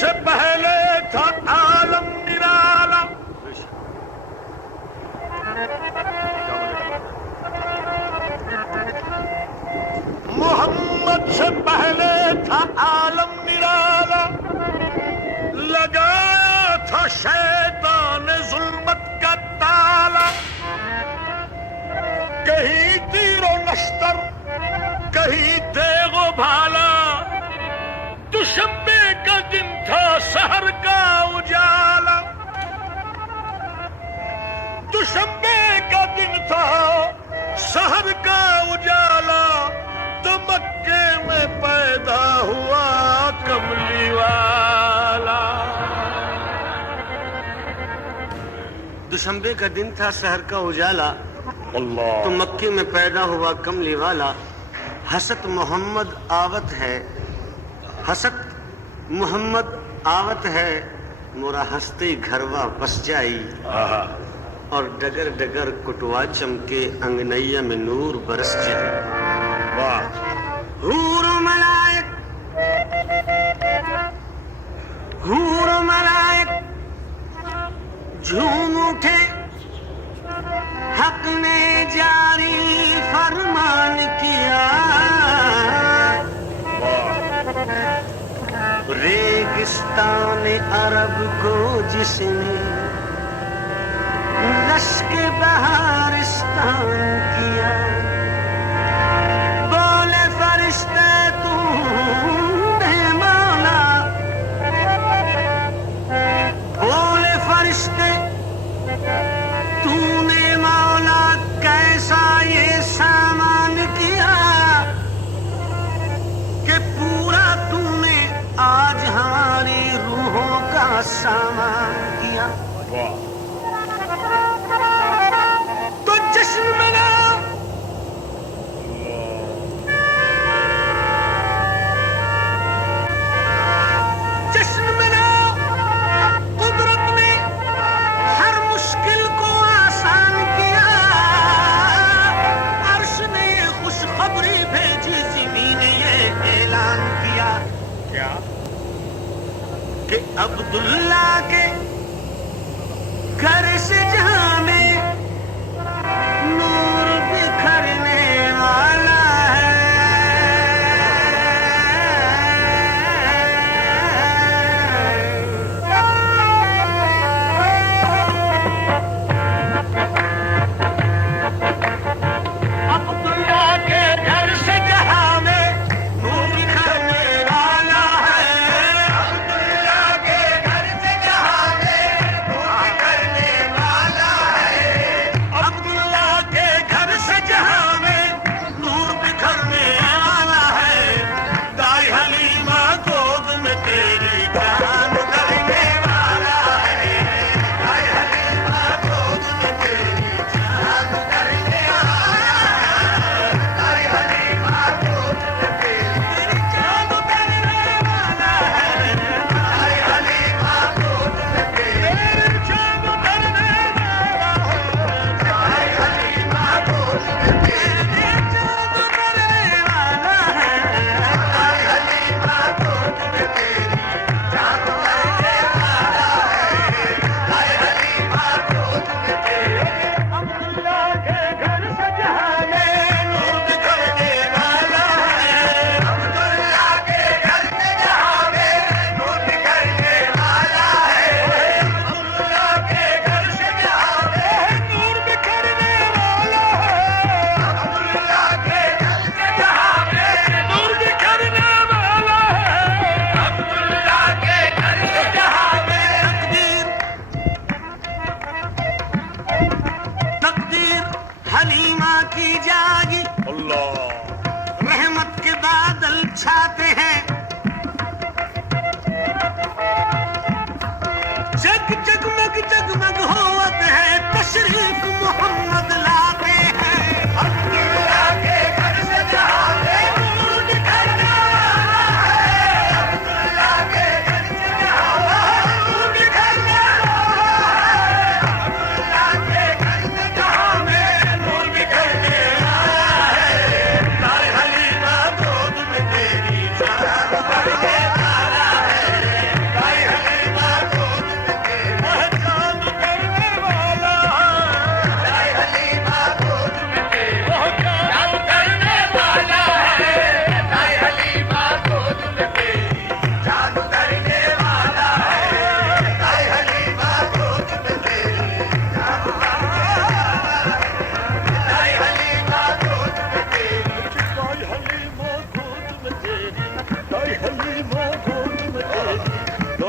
سے پہلے تھا عالم نرالا، محمد سے پہلے تھا عالم نرالا، لگایا تھا شیطان ظلمت کا تالا، کہیں تیر و نشتر کہیں تیغ و بھالا، دوشنبے کا دن تھا سحر کا اجالا، دوشنبے کا دن تھا سحر کا اجالا، تو مکے میں پیدا ہوا کملی والا۔ دوشنبے کا دن تھا سحر کا اجالا، اللہ، تو مکے میں پیدا ہوا کملی والا، حسرت محمد آوت ہے، حسرت محمد آوت ہے، مورا ہستے گھروا بس جائی، اور ڈگر ڈگر کٹوا چمکے انگنیا میں نور برس جائے۔ واہ، حور و ملائک، حور و ملائک جھوم اٹھے، حق نے جاری فرمان کیا، ریگستان عرب کو جس نے رشک بہارستان کیا، بولے فرشتے تو نے مولا، بولے فرشتے تو نے مولا کیسا یہ سامان کیا، کہ پورا تو نے آج ہماری روحوں کا سامان کیا۔ تو جشن مناؤ، جشن مناؤ، قدرت نے ہر مشکل کو آسان کیا، عرش نے یہ خوشخبری بھیجی، زمین نے یہ اعلان کیا کیا کہ عبداللہ کے گھر سے جہاں میں نور بکھرنے والا ہے، عبداللہ کے گھر سے جہاں میں نور بکھرنے والا ہے، عبداللہ کے گھر سے جہاں میں نور بکھرنے والا ہے، بچھاتے